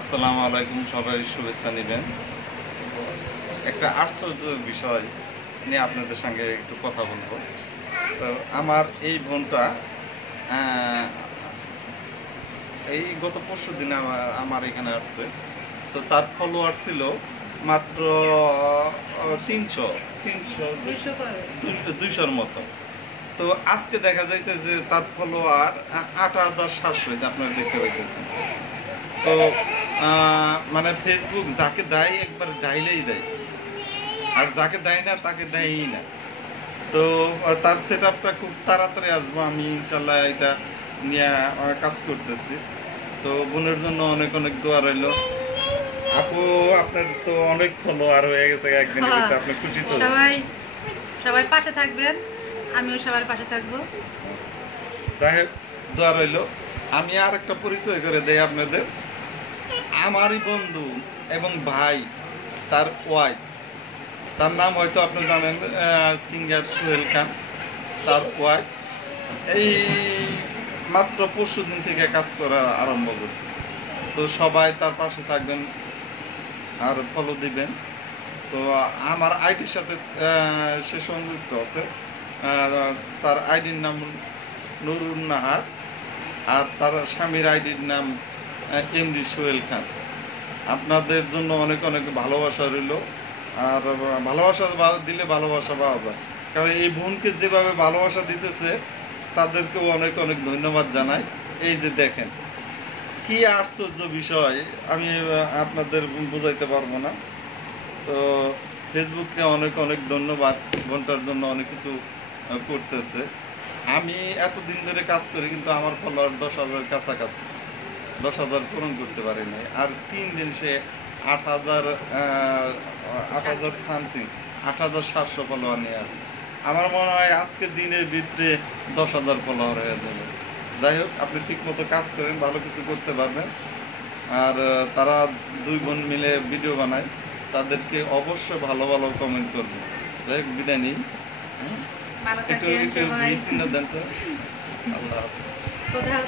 আসসালামু আলাইকুম, সবাই শুভেচ্ছা নেবেন। একটা আশ্চর্য বিষয় নিয়ে আপনাদের সঙ্গে একটু কথা বলবো। তো আমার এই বোনটা আহ, এই গত পরশু দিন আমার এখানে আসছে। তো তার ফলোয়ার ছিল মাত্র 300 300 200-র মতো। তো আজকে দেখা যাইতে যে তার ফলোয়ার 8700, আপনারা দেখতে পাইতেছেন। তো মানে ফেসবুক যাকে দেয় একবার ডাইলেই দেয়, আর যাকে দেয় না তাকে দেয়ই না। তো তার সেট আপটা খুব তাড়াতাড়ি আসবো, আমি ইনশাল্লাহ এটা নিয়ে কাজ করতেছি। তো বোনের জন্য অনেক অনেক দোয়া রইল। আপু, আপনার তো অনেক ফলোয়ার হয়ে গেছে একদিনের ভিতরে, আপনি খুশি তো? সবাই সবাই পাশে থাকবেন, আমিও সবার পাশে থাকবো। যাই হোক, দোয়া রইল। আমি আর একটা পরিচয় করে দেই আপনাদের। আমারই বন্ধু এবং ভাই, তার ওয়াইফ, তার নাম হয়তো আপনি জানেন, সিঙ্গার সোহেল খান। তার ওয়াইফ এই মাত্র পরশু দিন থেকে কাজ করা আরম্ভ করছে। তো সবাই তার পাশে থাকবেন আর ফলো দিবেন। তো আমার আইডির সাথে সে সংযুক্ত আছে। তার আইডির নাম নুরুন নাহার, আর তার স্বামীর আইডির নাম এমডি সোহেল খান। আপনাদের জন্য অনেক অনেক ভালোবাসা রইল। আর ভালোবাসা দিলে ভালোবাসা পাওয়া যায়, কারণ এই বোনকে যেভাবে ভালোবাসা দিতেছে তাদেরকেও অনেক অনেক ধন্যবাদ জানাই। এই যে দেখেন কি আশ্চর্য বিষয়, আমি আপনাদের বোঝাইতে পারবো না। তো ফেসবুককে অনেক অনেক ধন্যবাদ, বোনটার জন্য অনেক কিছু করতেছে। আমি এতদিন ধরে কাজ করি, কিন্তু আমার ফলোয়ার 10,000 কাছাকাছি, 10,000 পূরণ করতে পারিনি। আর 3 দিন সে 8,000 সামথিং, 8,700 ফলোয়ার নিয়ে আসছে। আমার মনে হয় আজকে দিনের ভিতরে 10,000 ফলোয়ার হয়ে যাবে। যাই হোক, আপনি ঠিক মতো কাজ করেন, ভালো কিছু করতে পারবেন। আর তারা দুই বোন মিলে ভিডিও বানায়, তাদেরকে অবশ্যই ভালো ভালো কমেন্ট করবেন। যাই হোক, বিদায় নিই। একটু একটু দেন তো। আল্লাহ হাফেজ।